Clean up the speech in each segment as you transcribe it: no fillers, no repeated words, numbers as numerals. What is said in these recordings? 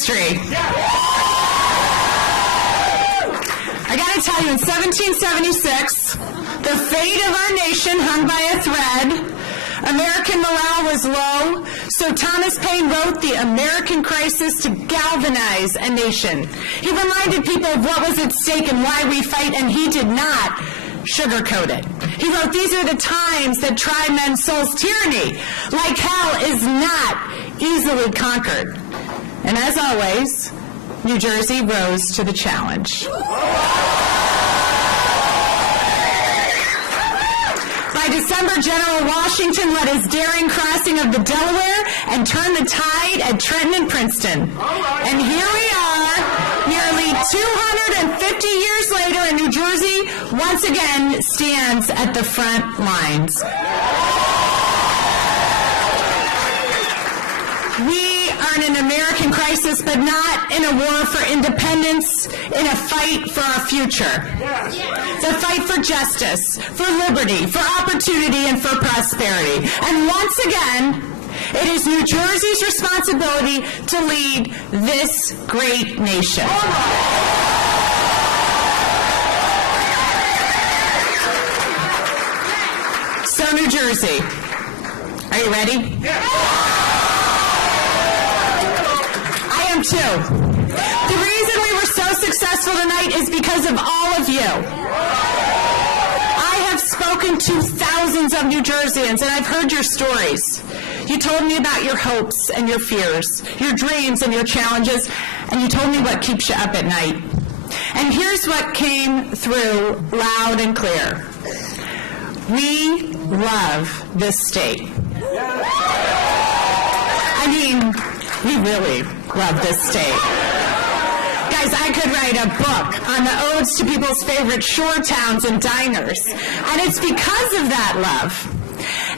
history. I gotta tell you, in 1776, the fate of our nation hung by a thread. American morale was low, so Thomas Paine wrote The American Crisis to galvanize a nation. He reminded people of what was at stake and why we fight, and he did not sugarcoat it. He wrote, these are the times that try men's souls. Tyranny, like hell, is not easily conquered. And as always, New Jersey rose to the challenge. By December, General Washington led his daring crossing of the Delaware and turned the tide at Trenton and Princeton. And here we are, nearly 250 years later, and New Jersey once again stands at the front lines. We are in an American crisis, but not in a war for independence, in a fight for our future. The fight for justice, for liberty, for opportunity, and for prosperity. And once again, it is New Jersey's responsibility to lead this great nation. So, New Jersey, are you ready? I am too. The reason we were so successful tonight is because of all of you. I have spoken to thousands of New Jerseyans, and I've heard your stories. You told me about your hopes and your fears, your dreams and your challenges, and you told me what keeps you up at night. And here's what came through loud and clear. We love this state. I mean, we really love this state. Guys, I could write a book on the odes to people's favorite shore towns and diners. And it's because of that love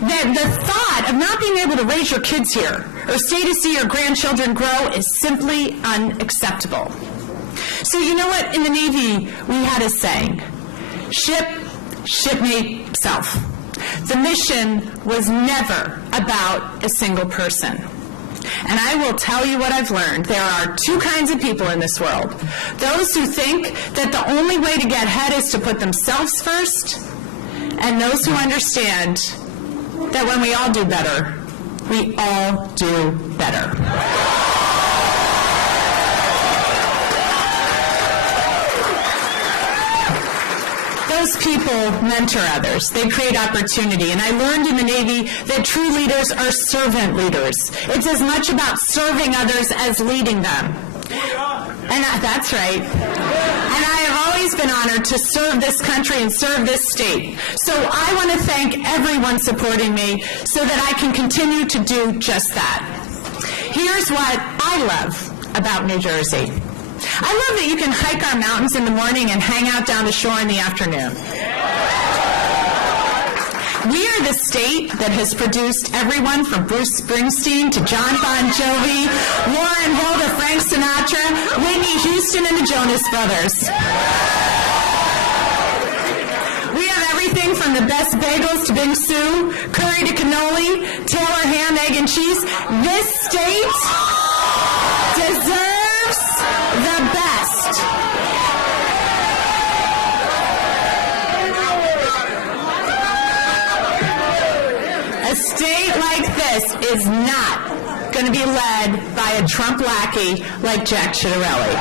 that the thought of not being able to raise your kids here or stay to see your grandchildren grow is simply unacceptable. So you know what? In the Navy, we had a saying, shipmate, self. The mission was never about a single person. And I will tell you what I've learned. There are two kinds of people in this world. Those who think that the only way to get ahead is to put themselves first, and those who understand that when we all do better, we all do better. Those people mentor others. They create opportunity. And I learned in the Navy that true leaders are servant leaders. It's as much about serving others as leading them. And that's right. And I have always been honored to serve this country and serve this state. So I want to thank everyone supporting me so that I can continue to do just that. Here's what I love about New Jersey. I love that you can hike our mountains in the morning and hang out down the shore in the afternoon. We are the state that has produced everyone from Bruce Springsteen to John Bon Jovi, Lauryn Hill to Frank Sinatra, Whitney Houston and the Jonas Brothers. We have everything from the best bagels to bingsu, curry to cannoli, Taylor ham, egg, and cheese. This state deserves the best. A state like this is not going to be led by a Trump lackey like Jack Sherrill.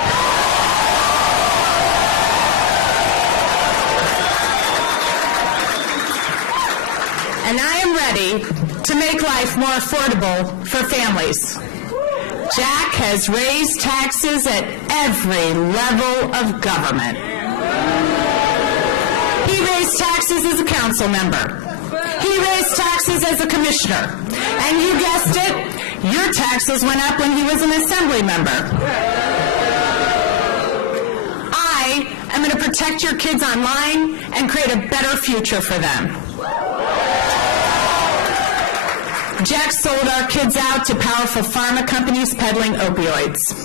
And I am ready to make life more affordable for families. Jack has raised taxes at every level of government. He raised taxes as a council member. He raised taxes as a commissioner. And you guessed it, your taxes went up when he was an assembly member. I am going to protect your kids online and create a better future for them. Jack sold our kids out to powerful pharma companies peddling opioids.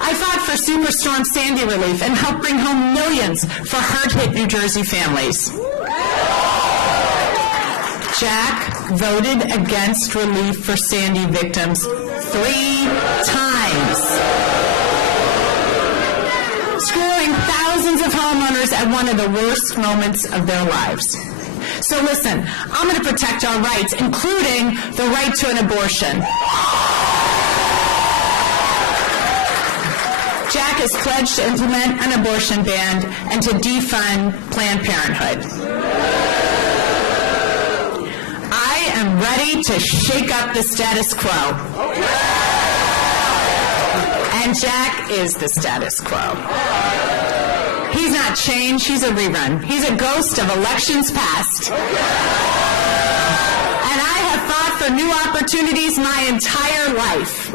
I fought for Superstorm Sandy relief and helped bring home millions for hard-hit New Jersey families. Jack voted against relief for Sandy victims 3 times, screwing thousands of homeowners at one of the worst moments of their lives. So listen, I'm going to protect our rights, including the right to an abortion. Jack has pledged to implement an abortion ban and to defund Planned Parenthood. I am ready to shake up the status quo. And Jack is the status quo. He's not changed, he's a rerun. He's a ghost of elections past. And I have fought for new opportunities my entire life.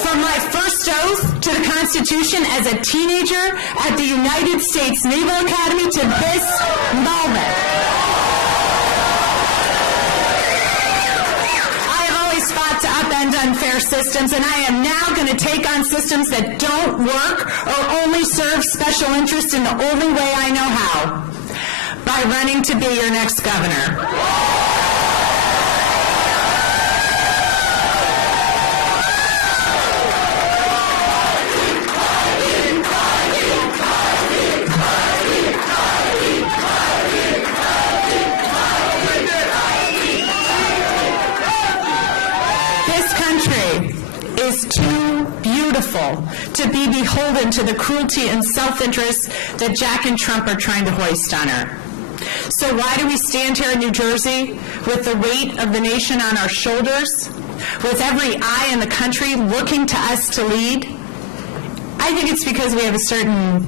From my first oath to the Constitution as a teenager at the United States Naval Academy to this moment. I have always fought to upend unfair systems, and I am now going to take on systems that don't work or only serve special interests in the only way I know how, by running to be your next governor. Is too beautiful to be beholden to the cruelty and self-interest that Jack and Trump are trying to hoist on her. So why do we stand here in New Jersey with the weight of the nation on our shoulders, with every eye in the country looking to us to lead? I think it's because we have a certain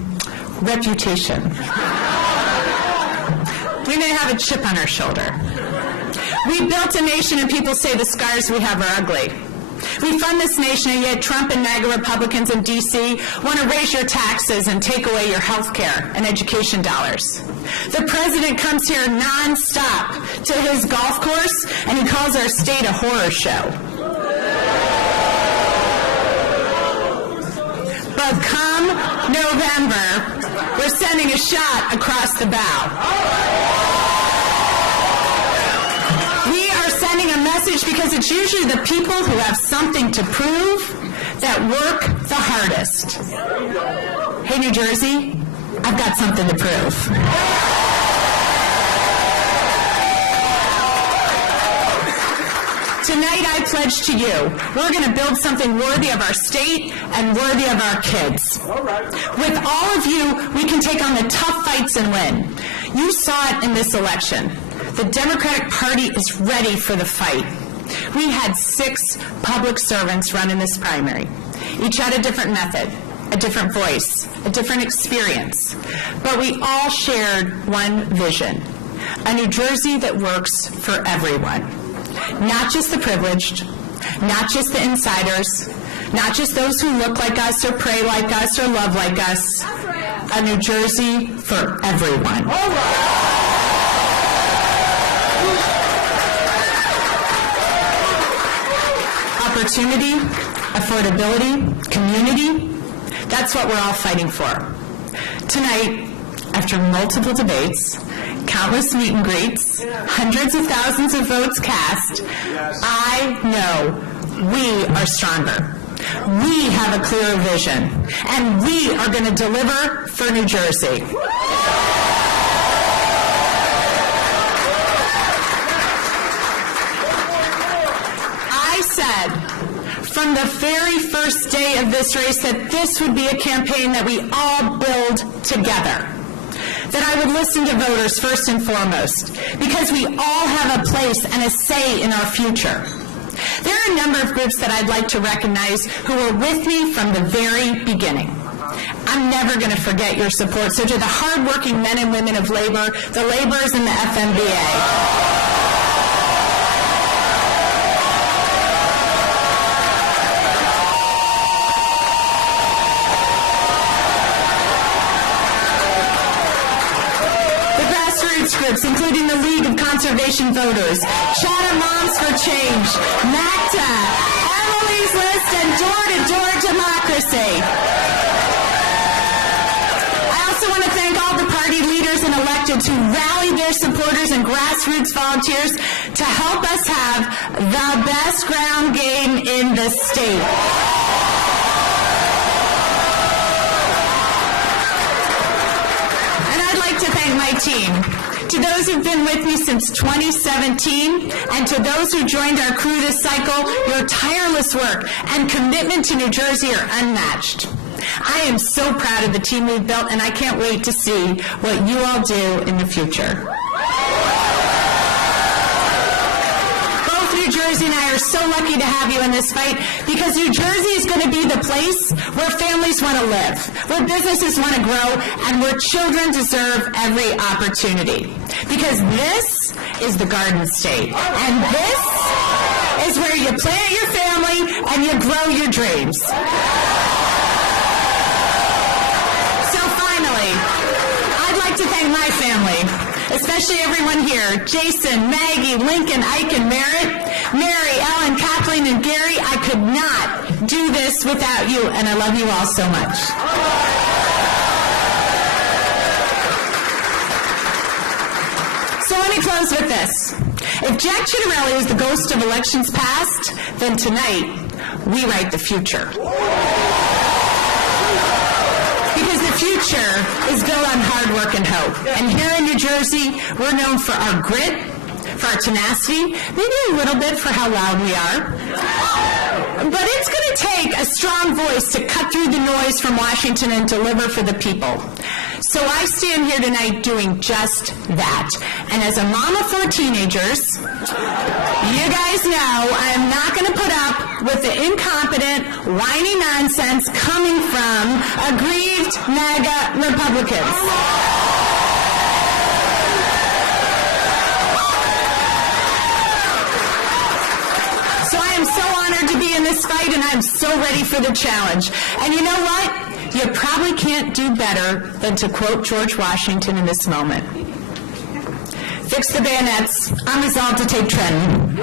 reputation. We may have a chip on our shoulder. We built a nation and people say the scars we have are ugly. We fund this nation, and yet Trump and MAGA Republicans in D.C. want to raise your taxes and take away your health care and education dollars. The president comes here nonstop to his golf course, and he calls our state a horror show. But come November, we're sending a shot across the bow. Sending a message because it's usually the people who have something to prove that work the hardest. Hey, New Jersey, I've got something to prove. Tonight I pledge to you, we're going to build something worthy of our state and worthy of our kids. With all of you, we can take on the tough fights and win. You saw it in this election. The Democratic Party is ready for the fight. We had 6 public servants run in this primary. Each had a different method, a different voice, a different experience. But we all shared one vision, a New Jersey that works for everyone. Not just the privileged, not just the insiders, not just those who look like us or pray like us or love like us. A New Jersey for everyone. Opportunity, affordability, community, that's what we're all fighting for. Tonight, after multiple debates, countless meet and greets, hundreds of thousands of votes cast, I know we are stronger. We have a clearer vision, and we are going to deliver for New Jersey. I said from the very first day of this race that this would be a campaign that we all build together. That I would listen to voters first and foremost, because we all have a place and a say in our future. There are a number of groups that I'd like to recognize who were with me from the very beginning. I'm never going to forget your support. So to the hardworking men and women of labor, the laborers in the FMBA, groups, including the League of Conservation Voters, Chatham Moms for Change, MACTA, Emily's List, and Door-to-Door Democracy. I also want to thank all the party leaders and elected elected to rally their supporters and grassroots volunteers to help us have the best ground game in the state. And I'd like to thank my team. To those who've been with me since 2017, and to those who joined our crew this cycle, your tireless work and commitment to New Jersey are unmatched. I am so proud of the team we've built, and I can't wait to see what you all do in the future. Both New Jersey and I are so lucky to have you in this fight, because New Jersey is going to be the place where families want to live, where businesses want to grow, and where children deserve every opportunity. Because this is the Garden State, and this is where you plant your family and you grow your dreams. I'd like to thank my family, especially everyone here, Jason, Maggie, Lincoln, Ike, and Merritt, Mary, Ellen, Kathleen, and Gary. I could not do this without you, and I love you all so much. So let me close with this. If Jack Ciattarelli is the ghost of elections past, then tonight we write the future. Because the future is built on hard work and hope. And here in New Jersey, we're known for our grit, for our tenacity, maybe a little bit for how loud we are. But it's going to take a strong voice to cut through the noise from Washington and deliver for the people. So I stand here tonight doing just that. And as a mom of 4 teenagers, you guys know I'm not going to put up with the incompetent, whiny nonsense coming from aggrieved MAGA Republicans. So I am so honored to be in this fight, and I'm so ready for the challenge. And you know what? You probably can't do better than to quote George Washington in this moment. Fix the bayonets. I'm resolved to take Trenton.